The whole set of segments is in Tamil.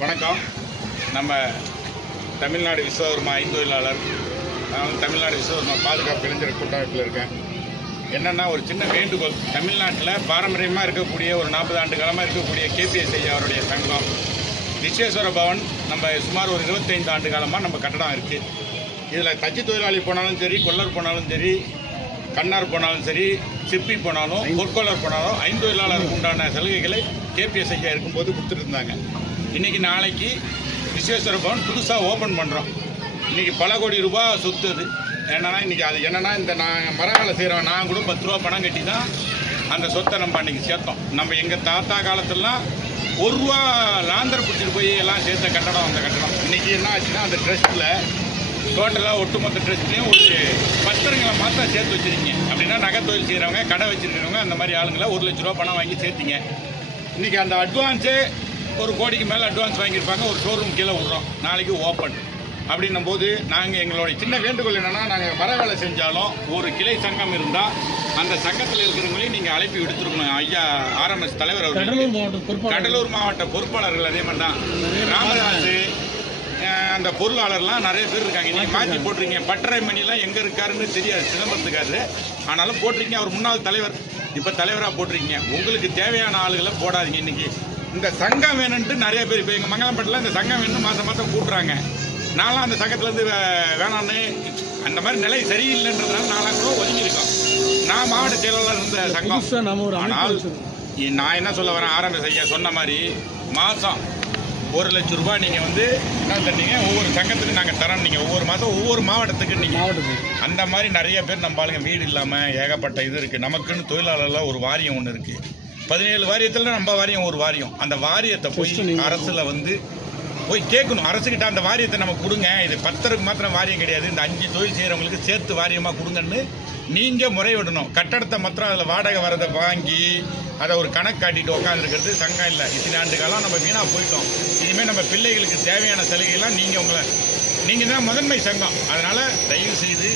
வணக்கம். நம்ம தமிழ்நாடு விஸ்வகர்மா ஐந்தொழிலாளர். நான் வந்து தமிழ்நாடு விஸ்வகர்மா பாதுகாப்பு இளைஞர் கூட்டமைப்பில் இருக்கேன். என்னென்னா ஒரு சின்ன வேண்டுகோள். தமிழ்நாட்டில் பாரம்பரியமாக இருக்கக்கூடிய ஒரு நாற்பது ஆண்டு காலமாக இருக்கக்கூடிய கேபிஎஸ் ஐயா அவருடைய சங்கம். விஸ்வேஸ்வர பவன் நம்ம சுமார் ஒரு இருபத்தைந்து ஆண்டு காலமாக நம்ம கட்டடம் இருக்குது இதில் தச்சு தொழிலாளி போனாலும் சரி கொல்லர் போனாலும் சரி கண்ணார் போனாலும் சரி சிப்பி போனாலும் பொற்கொள்ளர் போனாலும் ஐந்தொழிலாளருக்கு உண்டான சலுகைகளை கேபிஎஸ் ஐயா இருக்கும்போது கொடுத்துட்டு இருந்தாங்க. இன்னைக்கு நாளைக்கு விஸ்வேஸ்வர பவன் புதுசாக ஓப்பன் பண்ணுறோம் இன்னைக்கு பல கோடி ரூபாய் சொத்து அது என்னென்னா இன்றைக்கி அது என்னென்னா இந்த நான் மரங்களை செய்கிறோம் நான் கூட பத்து ரூபா பணம் கட்டி தான் அந்த சொத்தை நம்ம அன்றைக்கி சேர்த்தோம். நம்ம எங்கள் தாத்தா காலத்துலலாம் ஒரு ரூபா லாந்தர் பிடிச்சிட்டு போய் எல்லாம் சேர்த்த கட்டடம் அந்த கட்டடம். இன்றைக்கி என்ன ஆச்சுன்னா அந்த ட்ரெஸ்ட்டில் டோட்டலாக ஒட்டுமொத்த ட்ரஸ்ட்லேயும் ஒரு பத்திரங்களை மாத்திரம் சேர்த்து வச்சிருக்கீங்க. அப்படின்னா நகை தொழில் செய்கிறவங்க கடை வச்சுருக்கிறவங்க அந்த மாதிரி ஆளுங்களை ஒரு லட்ச ரூபா பணம் வாங்கி சேர்த்திங்க. இன்றைக்கி அந்த அட்வான்ஸே ஒரு கோடிக்கு மேலே அட்வான்ஸ் வாங்கியிருப்பாங்க ஒரு ஷோரூம் கீழே விட்றோம். நாளைக்கு ஓப்பன் அப்படின்னும் போது நாங்கள் எங்களுடைய சின்ன வேண்டுகோள் என்னென்னா நாங்கள் மர வேலை செஞ்சாலும் ஒரு கிளை சங்கம் இருந்தால் அந்த சங்கத்தில் இருக்கிறவங்களையும் நீங்கள் அழைப்பி விடுத்துருக்கணும் ஐயா ஆர்எம்எஸ் தலைவர் அவர்கள். கடலூர் மாவட்ட பொறுப்பாளர்கள் அதே மாதிரி தான் ராமதாஸ் அந்த பொருளாளர்லாம் நிறைய பேர் இருக்காங்க. நீங்க மாற்றி போட்டிருக்கீங்க. பட்டறை மணிலாம் எங்க இருக்காருன்னு தெரியாது சிதம்பரத்துக்காரு ஆனாலும் போட்டிருக்கீங்க அவர் முன்னாள் தலைவர். இப்ப தலைவரா போட்டிருக்கீங்க. உங்களுக்கு தேவையான ஆளுகளை போடாதீங்க இன்னைக்கு. இந்த சங்கம் வேணும்ட்டு நிறைய பேர் இப்போ எங்கள் மங்கலம்பட்டில் இந்த சங்கம் வேணும் மாதம் மாதம் கூட்டுறாங்க நான்லாம் அந்த சங்கத்துலேருந்து வேணான்னு அந்த மாதிரி நிலை சரியில்லைன்றதுனால நான்லாம் கூட ஒதுங்கியிருக்கோம். நான் மாவட்ட செயலாளர் இருந்த சங்கம். ஆனால் நான் என்ன சொல்ல வரேன் ஆரம்ப ஐயா சொன்ன மாதிரி மாதம் ஒரு லட்சம் ரூபாய் நீங்கள் வந்து என்ன தரீங்க? ஒவ்வொரு சங்கத்துக்கு நாங்கள் தரோம் நீங்கள் ஒவ்வொரு மாதம் ஒவ்வொரு மாவட்டத்துக்கு நீங்கள் மாவட்டத்துக்கு. அந்த மாதிரி நிறைய பேர் நம்ம ஆளுங்க வீடு இல்லாமல் ஏகப்பட்ட இது இருக்குது நமக்குன்னு தொழிலாளர்லாம் ஒரு வாரியம் ஒன்று இருக்குது பதினேழு வாரியத்தில் நம்ம வாரியம் ஒரு வாரியம். அந்த வாரியத்தை போய் அரசில் வந்து போய் கேட்கணும். அரசுக்கிட்ட அந்த வாரியத்தை நம்ம கொடுங்க. இது பத்தருக்கு மாத்திரம் வாரியம் கிடையாது. இந்த அஞ்சு தொழில் செய்கிறவங்களுக்கு சேர்த்து வாரியமாக கொடுங்கன்னு நீங்கள் முறையிடணும். கட்டடத்தை மாத்திரம் அதில் வாடகை வரதை வாங்கி அதை ஒரு கணக்கு காட்டிட்டு உட்காந்துருக்கிறது சங்கம் இல்லை. இத்தனை ஆண்டு காலம் நம்ம வீணாக போயிட்டோம். இனிமேல் நம்ம பிள்ளைகளுக்கு தேவையான சலுகைலாம் நீங்கள் உங்களை நீங்கள் தான் முதன்மை சங்கம். அதனால் தயவு செய்து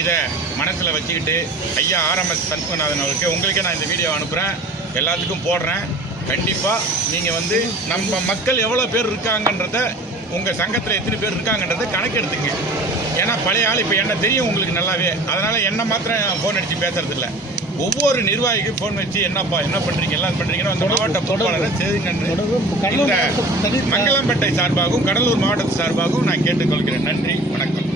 இதை மனசில் வச்சுக்கிட்டு ஐயா ஆர்எம்எஸ் சண்முகநாதன் அவருக்கு உங்களுக்கே நான் இந்த வீடியோ அனுப்புகிறேன் எல்லாத்துக்கும் போடுறேன். கண்டிப்பாக நீங்கள் வந்து நம்ம மக்கள் எவ்வளோ பேர் இருக்காங்கன்றத உங்கள் சங்கத்தில் எத்தனை பேர் இருக்காங்கன்றத கணக்கெடுத்துங்க ஏன்னா பழைய ஆள் இப்போ என்ன தெரியும் உங்களுக்கு நல்லாவே. அதனால் என்ன மாத்திரம் ஃபோன் அடித்து பேசுறது இல்ல ஒவ்வொரு நிர்வாகிக்கும் ஃபோன் வச்சு என்னப்பா என்ன பண்ணுறீங்க எல்லாம் பண்ணுறீங்கன்னு அந்த மாவட்ட பொறுப்பாளரை தனி- மங்களம்பேட்டை சார்பாகவும் கடலூர் மாவட்டத்து சார்பாகவும் நான் கேட்டுக்கொள்கிறேன். நன்றி வணக்கம்.